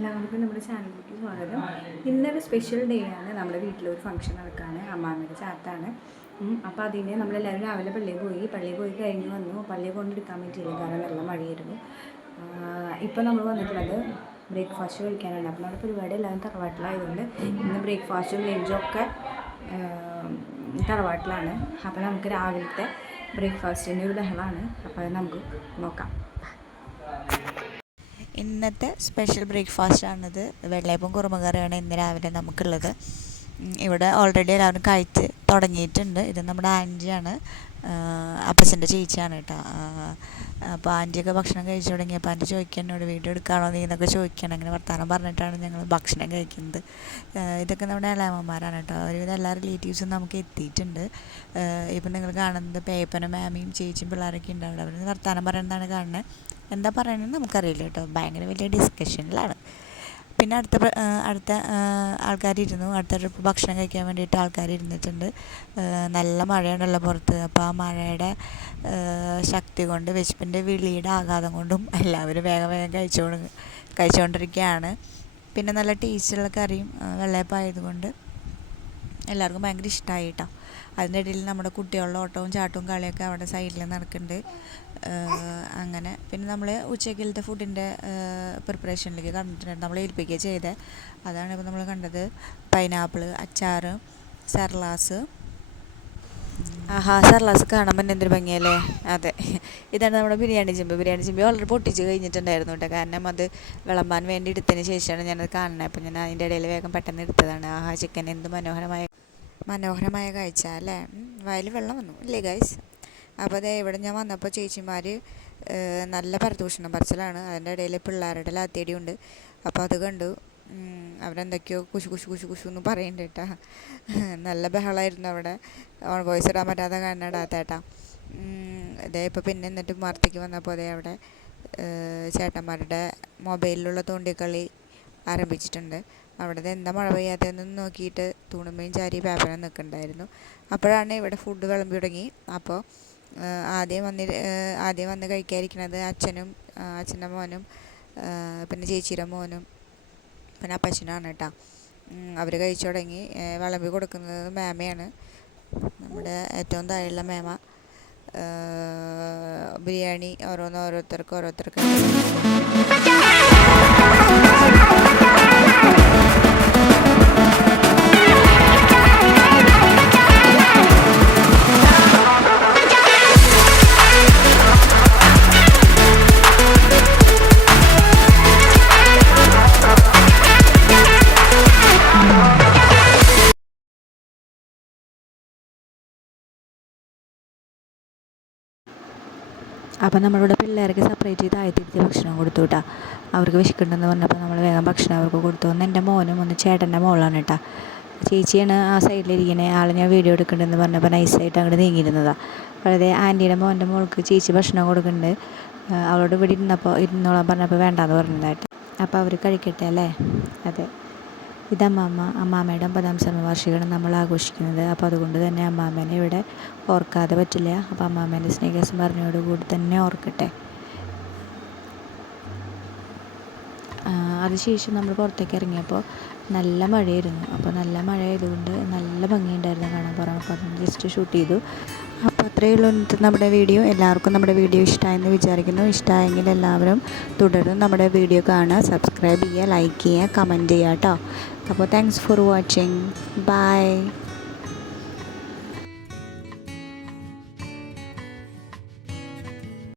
എല്ലാവർക്കും നമ്മുടെ ചാനലിലേക്ക് സ്വാഗതം. ഇന്നൊരു സ്പെഷ്യൽ ഡേ ആണ്. നമ്മുടെ വീട്ടിലൊരു ഫംഗ്ഷൻ നടക്കുകയാണ്. അമ്മാമ്മയുടെ ചാത്താണ്. അപ്പോൾ അതിന് നമ്മളെല്ലാവരും രാവിലെ പള്ളിയിൽ പോയി കഴിഞ്ഞ് വന്നു. പള്ളിയിൽ കൊണ്ടെടുക്കാൻ പറ്റിയില്ല, കാരണം നല്ല മഴയായിരുന്നു. ഇപ്പോൾ നമ്മൾ വന്നിട്ടുള്ളത് ബ്രേക്ക്ഫാസ്റ്റ് കഴിക്കാനാണ്. അപ്പോൾ നമ്മുടെ പരിപാടി എല്ലാവരും തറവാട്ടിലായതുകൊണ്ട് ഇന്ന് ബ്രേക്ക്ഫാസ്റ്റും ലഞ്ചും ഒക്കെ തറവാട്ടിലാണ്. അപ്പോൾ നമുക്ക് രാവിലത്തെ ബ്രേക്ക്ഫാസ്റ്റിൻ്റെ ഒരു ബഹളമാണ്. അപ്പോൾ അത് നമുക്ക് നോക്കാം. ഇന്നത്തെ സ്പെഷ്യൽ ബ്രേക്ക്ഫാസ്റ്റാണിത്. വെള്ളയപ്പം കുറുമക്കറിയാണ് ഇന്ന് രാവിലെ നമുക്കുള്ളത്. ഇവിടെ ഓൾറെഡി എല്ലാവരും കഴിച്ച് തുടങ്ങിയിട്ടുണ്ട്. ഇത് നമ്മുടെ ആൻറ്റിയാണ്, അപ്പച്ചൻ്റെ ചേച്ചിയാണ് കേട്ടോ. അപ്പോൾ ആൻറ്റിയൊക്കെ ഭക്ഷണം കഴിച്ചു തുടങ്ങിയപ്പോൾ ആൻറ്റി ചോദിക്കാൻ എന്നോട് വീഡിയോ എടുക്കാണോ നീ എന്നൊക്കെ ചോദിക്കണം. അങ്ങനെ വർത്താനം പറഞ്ഞിട്ടാണ് ഞങ്ങൾ ഭക്ഷണം കഴിക്കുന്നത്. ഇതൊക്കെ നമ്മുടെ ഇളയമ്മമാരാണ് കേട്ടോ. ഒരുവിധം എല്ലാ റിലേറ്റീവ്സും നമുക്ക് എത്തിയിട്ടുണ്ട്. ഇപ്പം നിങ്ങൾ കാണുന്നത് പേപ്പനും മാമിയും ചേച്ചിയും പിള്ളേരൊക്കെ ഉണ്ട്. അവിടെ അവർ വർത്താനം പറയുന്നതാണ് കാണുന്നത്. എന്താ പറയണമെന്ന് നമുക്കറിയില്ല കേട്ടോ. ഭയങ്കര വലിയ ഡിസ്കഷനിലാണ്. പിന്നെ അടുത്ത ആൾക്കാരിരുന്നു. അടുത്ത ട്രിപ്പ് ഭക്ഷണം കഴിക്കാൻ വേണ്ടിയിട്ട് ആൾക്കാർ ഇരുന്നിട്ടുണ്ട്. നല്ല മഴയുണ്ടല്ലോ പുറത്ത്. അപ്പോൾ ആ മഴയുടെ ശക്തി കൊണ്ട്, വിശപ്പിൻ്റെ വിളിയുടെ ആഘാതം കൊണ്ടും എല്ലാവരും വേഗം കഴിച്ചുകൊണ്ടിരിക്കുകയാണ്. പിന്നെ നല്ല ടേസ്റ്റുള്ള കറിയും വെള്ളയപ്പം ആയതുകൊണ്ട് എല്ലാവർക്കും ഭയങ്കര ഇഷ്ടമായി കേട്ടോ. അതിൻ്റെ ഇടയിൽ നമ്മുടെ കുട്ടികളുടെ ഓട്ടവും ചാട്ടവും കളിയൊക്കെ അവിടെ സൈഡിൽ നടക്കുന്നുണ്ട്. അങ്ങനെ പിന്നെ നമ്മൾ ഉച്ചക്കലത്തെ ഫുഡിൻ്റെ പ്രിപ്പറേഷനിലേക്ക് കണ്ടിട്ടുണ്ട്. നമ്മൾ ഏൽപ്പിക്കുക ചെയ്തത് അതാണ് ഇപ്പോൾ നമ്മൾ കണ്ടത്. പൈനാപ്പിൾ, അച്ചാർ, സർലാസ്. സർലാസ് കാണുമ്പോൾ എന്തൊരു ഭംഗിയല്ലേ. അതെ, ഇതാണ് നമ്മുടെ ബിരിയാണി ചെമ്പ് ഓൾറെഡി പൊട്ടിച്ച് കഴിഞ്ഞിട്ടുണ്ടായിരുന്നു കേട്ടോ. കാരണം അത് വിളമ്പാൻ വേണ്ടി എടുത്തതിന് ശേഷമാണ് ഞാനത് കാണുന്നത്. അപ്പോൾ ഞാൻ അതിൻ്റെ ഇടയിൽ വേഗം പെട്ടെന്ന് എടുത്തതാണ്. ചിക്കൻ എന്ത് മനോഹരമായ കാഴ്ച അല്ലേ. വയൽ വെള്ളം വന്നു ഇല്ലേ ഗൈസ്. അപ്പോൾ അതേ ഇവിടെ ഞാൻ വന്നപ്പോൾ ചേച്ചിമാർ നല്ല പരദൂഷണം പറച്ചിലാണ്. അതിൻ്റെ ഇടയിൽ പിള്ളേരുടെ ലാത്തിയടിയുണ്ട്. അപ്പോൾ അത് കണ്ടു. അവരെന്തൊക്കെയോ കുശു എന്ന് പറയുന്നുണ്ട് കേട്ടോ. നല്ല ബഹളമായിരുന്നു അവിടെ. ഓൺ വോയിസ് ഇടാൻ പറ്റാത്ത കാരണം ഇടാത്തേട്ടാ. ഇതേ ഇപ്പോൾ പിന്നെ എന്നിട്ട് വാർത്തയ്ക്ക് വന്നപ്പോൾ അതേ അവിടെ ചേട്ടന്മാരുടെ മൊബൈലിലുള്ള തോണ്ടിക്കളി ആരംഭിച്ചിട്ടുണ്ട്. അവിടെ എന്താ മഴ പെയ്യാത്തതെന്ന് നോക്കിയിട്ട് തൂണുമ്മയും ചാരി പേപ്പറിൽ നിൽക്കുന്നുണ്ടായിരുന്നു. അപ്പോഴാണ് ഇവിടെ ഫുഡ് വിളമ്പി തുടങ്ങി. അപ്പോൾ ആദ്യം വന്ന് കഴിക്കാതിരിക്കുന്നത് അച്ഛൻ്റെ മോനും പിന്നെ ചേച്ചിയുടെ മോനും പിന്നെ അപ്പച്ചനാണ് കേട്ടോ. അവർ കഴിച്ചു തുടങ്ങി. വിളമ്പി കൊടുക്കുന്നത് മേമയാണ്, നമ്മുടെ ഏറ്റവും താഴെയുള്ള മേമ. ബിരിയാണി ഓരോരുത്തർക്ക് അപ്പോൾ നമ്മളിവിടെ പിള്ളേർക്ക് സെപ്പറേറ്റ് ചെയ്ത് ആയിരത്തി ഭക്ഷണം കൊടുത്തു കേട്ടോ. അവർക്ക് വിശക്കുന്നുണ്ടെന്ന് പറഞ്ഞപ്പോൾ നമ്മൾ വേഗം ഭക്ഷണം അവർക്ക് കൊടുത്തു. ഒന്ന് എൻ്റെ മോനും ഒന്ന് ചേട്ടൻ്റെ മോളാണ് കേട്ടോ. ചേച്ചിയാണ് ആ സൈഡിലിരിക്കുന്നത്. ആൾ ഞാൻ വീഡിയോ എടുക്കുന്നുണ്ടെന്ന് പറഞ്ഞപ്പോൾ നൈസായിട്ട് അങ്ങോട്ട് നീങ്ങിയിരുന്നതാണ്. വളരെ ആൻറ്റിയുടെ മോൻ്റെ മോൾക്ക് ചേച്ചി ഭക്ഷണം കൊടുക്കുന്നുണ്ട്. അവളോട് ഇവിടെ ഇരുന്നോളാൻ പറഞ്ഞപ്പോൾ വേണ്ടാന്ന് പറഞ്ഞതായിട്ട്. അപ്പോൾ അവർ കഴിക്കട്ടെ അല്ലേ. അതെ, ഇത് അമ്മാമ്മയുടെ 50-ാം ചരമവാർഷികമാണ് നമ്മൾ ആഘോഷിക്കുന്നത്. അപ്പോൾ അതുകൊണ്ട് തന്നെ അമ്മാമ്മേനെ ഇവിടെ ഓർക്കാതെ പറ്റില്ല. അപ്പോൾ അമ്മാമ്മേൻ്റെ സ്നേഹസ്മരണയോടുകൂടി തന്നെ ഓർക്കട്ടെ. അതിനുശേഷം നമ്മൾ പുറത്തേക്ക് ഇറങ്ങിയപ്പോൾ നല്ല മഴയായിരുന്നു. അപ്പോൾ നല്ല മഴ ആയതുകൊണ്ട് നല്ല ഭംഗിയുണ്ടായിരുന്നു കാണാൻ പോകാൻ. അപ്പോൾ അതൊന്ന് ജസ്റ്റ് ഷൂട്ട് ചെയ്തു. അപ്പോൾ അത്രയേ ഉള്ളൂ ഇന്നത്തെ നമ്മുടെ വീഡിയോ. എല്ലാവർക്കും നമ്മുടെ വീഡിയോ ഇഷ്ടമായെന്ന് വിചാരിക്കുന്നു. ഇഷ്ടമായെങ്കിൽ എല്ലാവരും തുടർന്ന് നമ്മുടെ വീഡിയോ കാണുക, സബ്സ്ക്രൈബ് ചെയ്യുക, ലൈക്ക് ചെയ്യുക, കമൻറ്റ് ചെയ്യുക കേട്ടോ. അപ്പോൾ താങ്ക്സ് ഫോർ വാച്ചിങ്. ബൈ.